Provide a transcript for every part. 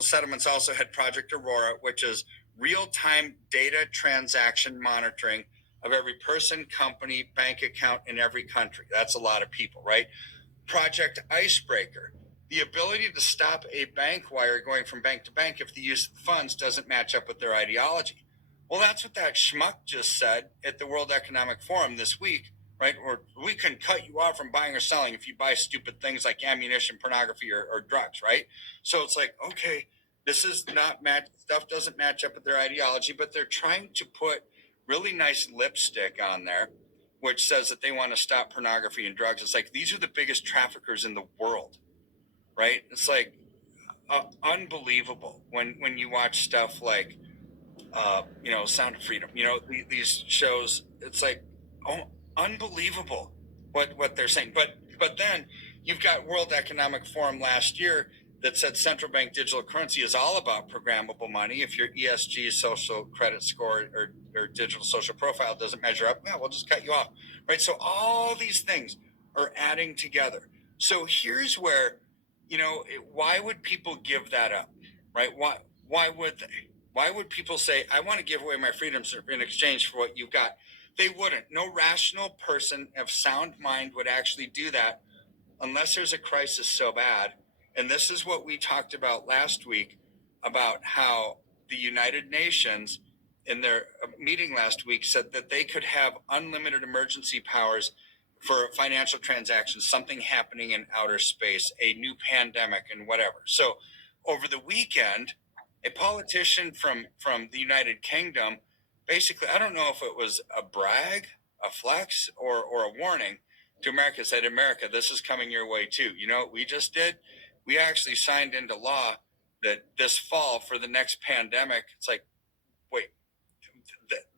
Settlements also had Project Aurora, which is real-time data transaction monitoring of every person, company, bank account in every country. That's a lot of people, right? Project Icebreaker, the ability to stop a bank wire going from bank to bank if the use of the funds doesn't match up with their ideology. Well, that's what that schmuck just said at the World Economic Forum this week, right? Or we can cut you off from buying or selling if you buy stupid things like ammunition, pornography, or drugs, right? So it's like, okay, this is not stuff doesn't match up with their ideology, but they're trying to put really nice lipstick on there, which says that they want to stop pornography and drugs. It's like, these are the biggest traffickers in the world, right? It's like unbelievable when you watch stuff like Sound of Freedom, these shows. It's like, oh, unbelievable what they're saying. But then you've got World Economic Forum last year that said central bank digital currency is all about programmable money. If your ESG, social credit score, or digital social profile doesn't measure up, yeah, we'll just cut you off, right? So all these things are adding together. So here's where, why would people give that up, right? Why would they? Why would people say, I want to give away my freedoms in exchange for what you've got? They wouldn't. No rational person of sound mind would actually do that unless there's a crisis so bad. And this is what we talked about last week, about how the United Nations in their meeting last week said that they could have unlimited emergency powers for financial transactions, something happening in outer space, a new pandemic, and whatever. So over the weekend, a politician from the United Kingdom, basically, I don't know if it was a brag, a flex, or a warning to America, said, America, this is coming your way too. You know what we just did? We actually signed into law that this fall for the next pandemic, it's like, wait,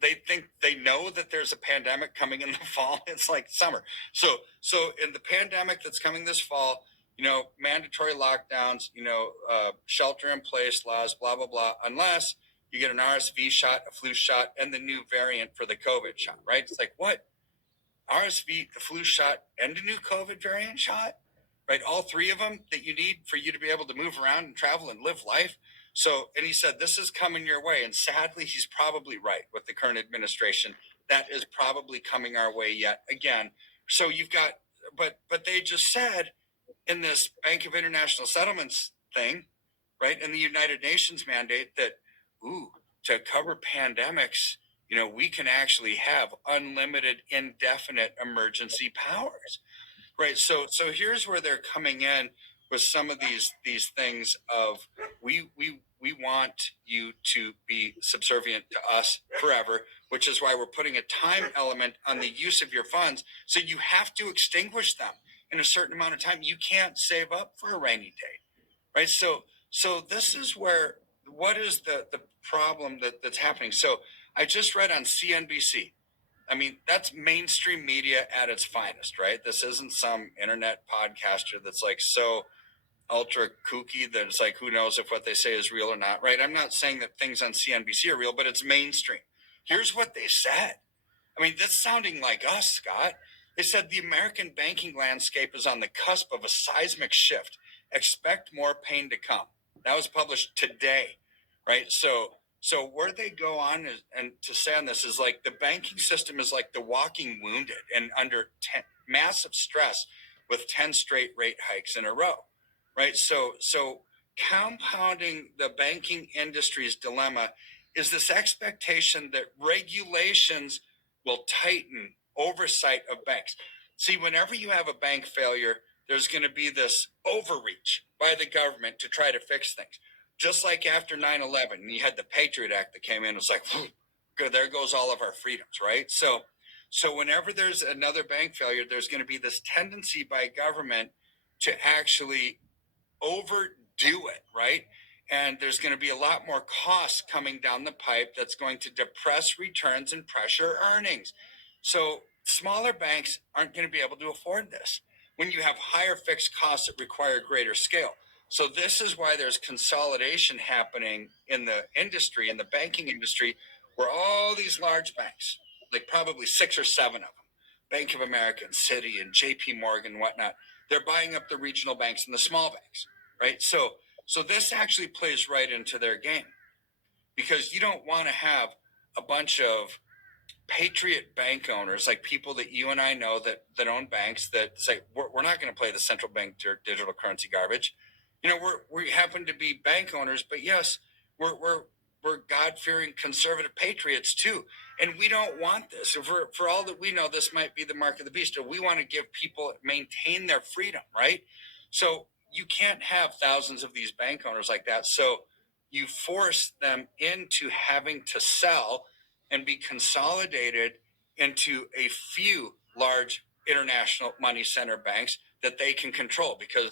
they think they know that there's a pandemic coming in the fall. It's like summer. So in the pandemic that's coming this fall, mandatory lockdowns, shelter in place laws, blah, blah, blah, unless you get an RSV shot, a flu shot, and the new variant for the COVID shot, right? It's like, what? RSV, the flu shot, and a new COVID variant shot, right? All three of them that you need for you to be able to move around and travel and live life. So, and he said, this is coming your way. And sadly, he's probably right with the current administration. That is probably coming our way yet again. So you've got, but they just said in this Bank of International Settlements thing, right, in the United Nations mandate that, to cover pandemics, we can actually have unlimited, indefinite emergency powers, right? So here's where they're coming in with some of these things of we want you to be subservient to us forever, which is why we're putting a time element on the use of your funds. So you have to extinguish them in a certain amount of time. You can't save up for a rainy day, right? So this is where, what is the problem that's happening? So I just read on CNBC. I mean, that's mainstream media at its finest, right? This isn't some internet podcaster that's like so ultra kooky that it's like, who knows if what they say is real or not, right? I'm not saying that things on CNBC are real, but it's mainstream. Here's what they said. I mean, that's sounding like us, Scott. They said the American banking landscape is on the cusp of a seismic shift. Expect more pain to come. That was published today, right? So where they go on and to say on this is like the banking system is like the walking wounded and under massive stress with 10 straight rate hikes in a row, right? So compounding the banking industry's dilemma is this expectation that regulations will tighten oversight of banks. See, whenever you have a bank failure, there's going to be this overreach by the government to try to fix things. Just like after 9/11, you had the Patriot Act that came in. It was like, good, there goes all of our freedoms, right? So whenever there's another bank failure, there's going to be this tendency by government to actually overdo it, right? And there's going to be a lot more costs coming down the pipe that's going to depress returns and pressure earnings. So smaller banks aren't going to be able to afford this when you have higher fixed costs that require greater scale. So this is why there's consolidation happening in the industry, in the banking industry, where all these large banks, like probably 6 or 7 of them, Bank of America and Citi and JP Morgan and whatnot, they're buying up the regional banks and the small banks, right? So So this actually plays right into their game, because you don't want to have a bunch of patriot bank owners, like people that you and I know that own banks, that say we're not going to play the central bank digital currency garbage. We happen to be bank owners, but yes, we're God fearing conservative patriots too, and we don't want this. For all that we know, this might be the mark of the beast. We want to give people maintain their freedom, right? So you can't have thousands of these bank owners like that. So you force them into having to sell and be consolidated into a few large international money center banks that they can control, because